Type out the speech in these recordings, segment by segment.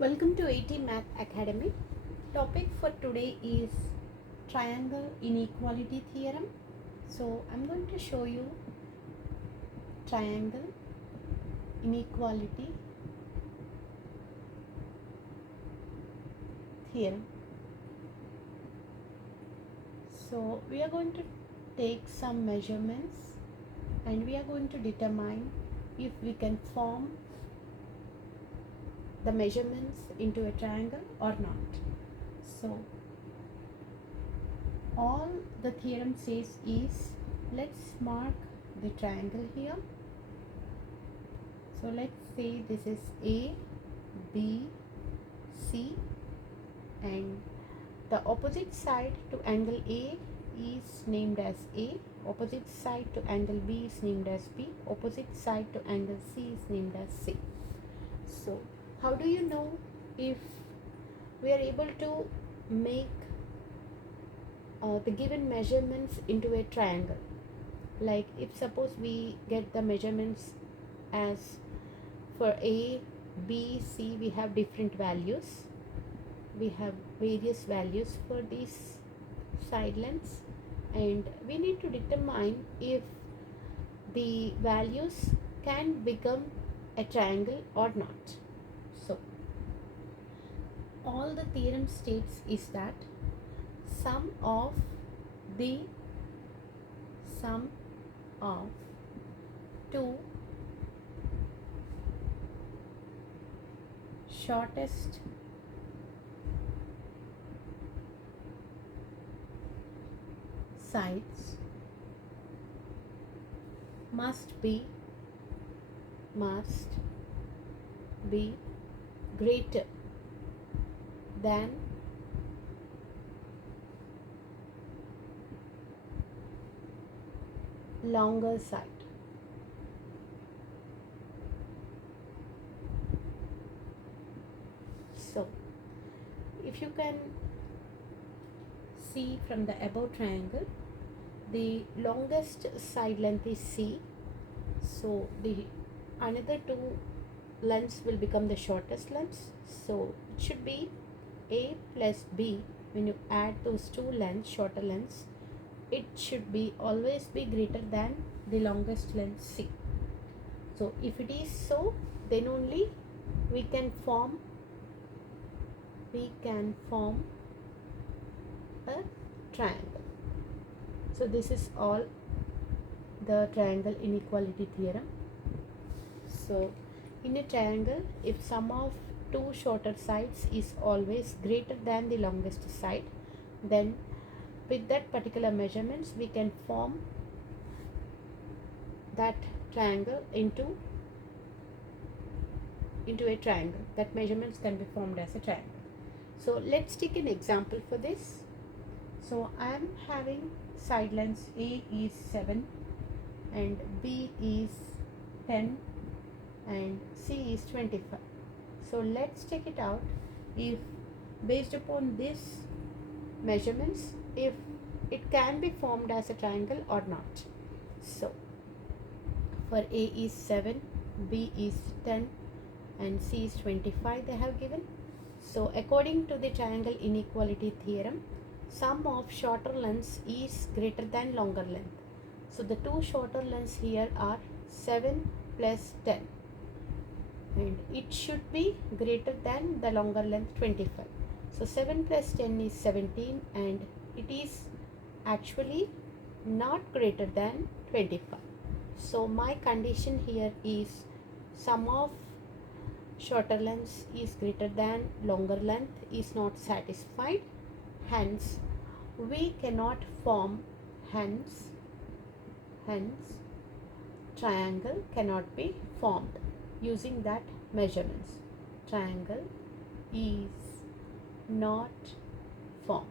Welcome to AT Math Academy. Topic for today is triangle inequality theorem. So I'm going to show you triangle inequality theorem. So we are going to take some measurements and we are going to determine if we can form the measurements into a triangle or not. So all the theorem says is, let's mark the triangle here. So let's say this is A, B, C, and the opposite side to angle A is named as A, opposite side to angle B is named as B, opposite side to angle C is named as C. So how do you know if we are able to make the given measurements into a triangle? Like if suppose we get the measurements as for A, B, C, we have different values. We have various values for these side lengths and we need to determine if the values can become a triangle or not. So all the theorem states is that sum of two shortest sides must be greater than longer side. So if you can see from the above triangle, the longest side length is C, so the another two lengths will become the shortest lengths. So it should be A plus B. When you add those two lengths, shorter lengths, it should be always be greater than the longest length C. So if it is so, then only we can form a triangle. So this is all the triangle inequality theorem. So in a triangle, if sum of two shorter sides is always greater than the longest side, then with that particular measurements we can form that triangle into a triangle. That measurements can be formed as a triangle. So let's take an example for this. So I am having side lengths A is 7 and B is 10 and C is 25. So let's check it out if based upon this measurements if it can be formed as a triangle or not. So for A is 7, B is 10 and C is 25 they have given. So according to the triangle inequality theorem, sum of shorter lengths is greater than longer length. So the two shorter lengths here are 7 plus 10 and it should be greater than the longer length 25. So 7 plus 10 is 17 and it is actually not greater than 25. So my condition here is sum of shorter lengths is greater than longer length is not satisfied. Hence we cannot form, hence triangle cannot be formed using that measurements. Triangle is not formed.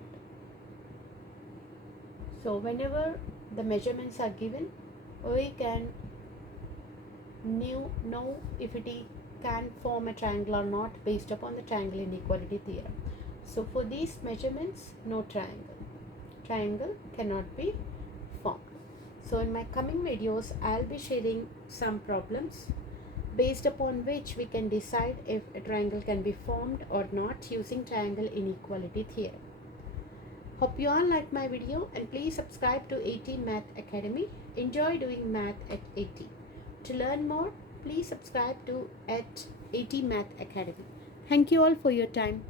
So whenever the measurements are given, we can know if it can form a triangle or not based upon the triangle inequality theorem. So for these measurements, no triangle cannot be formed. So in my coming videos, I'll be sharing some problems based upon which we can decide if a triangle can be formed or not using triangle inequality theorem. Hope you all like my video, and please subscribe to 80 Math Academy. Enjoy doing math at 80. To learn more, please subscribe to at 80 Math Academy. Thank you all for your time.